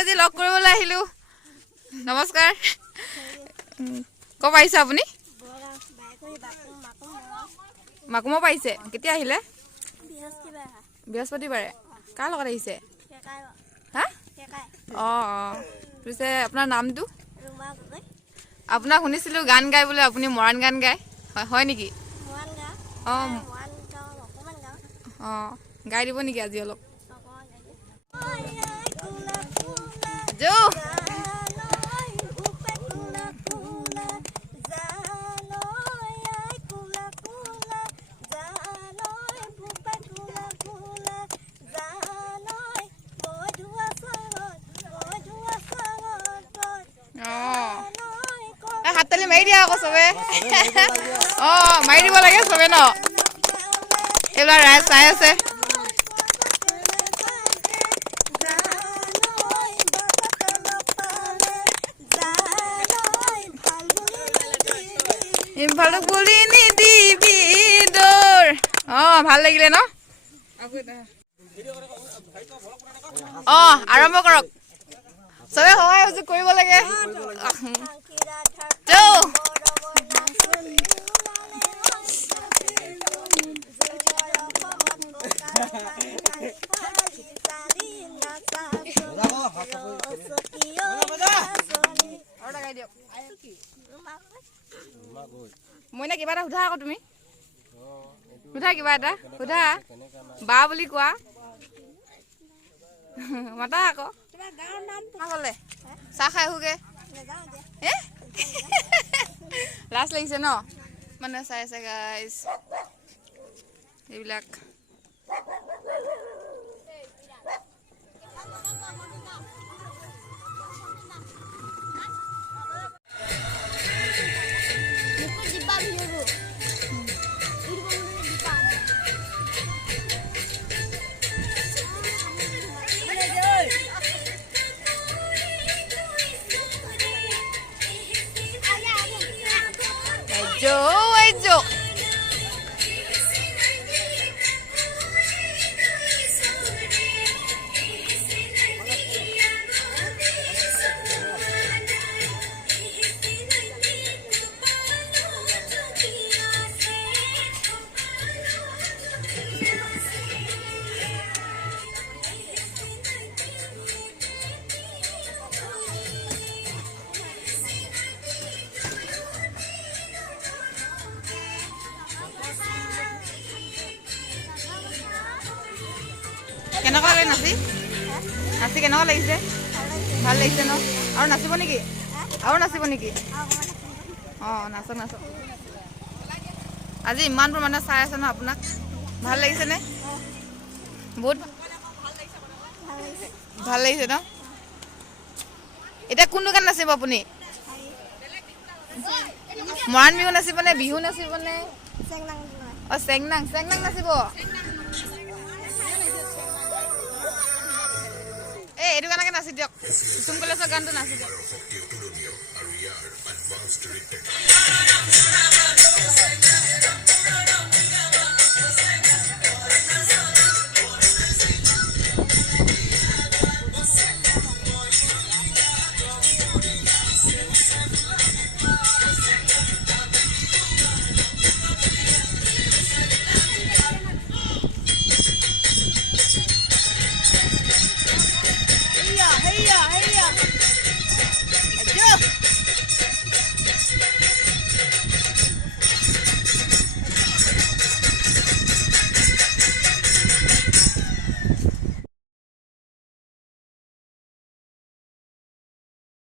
আজি লগ কৰিবলৈ আহিলো নমস্কাৰ ক'ব আহিছে আপুনি মাকুমা পাইছে কেতিয়া আহিলে বৃহস্পতিবাৰে কাৰ লগত আহিছে হা পিছে আপোনাৰ নামটো আপোনাক শুনিছিলোঁ গান গাই বোলে আপুনি মৰাণ গান গায় হয় নেকি গাই দিব নেকি আজি অলপ হাততালি মাৰি দিয়া আকৌ চবে মাৰি দিব লাগে চবে ন এইবিলাক ৰাইজ চাই আছে ইফালক বুলি নিদিবি দৌৰ ভাল লাগিলে ন আৰম্ভ কৰক চবে সহায় সুযোগ কৰিব লাগে মইনা কিবা এটা সোধা আকৌ তুমি সোধা কিবা এটা সোধা বা বুলি কোৱা মাতা আকৌ ক'লে চাহ খাই আহোগে লাজ লাগিছে ন মানে চাই আছে গাইজ এইবিলাক Joe. কেনেকুৱা লাগে নাচি কেনেকুৱা লাগিছে ভাল লাগিছে ন আৰু নাচিব নেকি নাচক আজি ইমানবোৰ মানুহে চাই আছে ন আপোনাক ভাল লাগিছেনে বহুত ভাল লাগিছে ন এতিয়া কোনটো গান নাচিব আপুনি মৰাণ বিহু নাচিবনে বিহু নাচিবনে চেংনাং নাচিব এইটো গানকে নাচি দিয়ক কুসুম কলেজৰ গানটো নাচি দিয়ক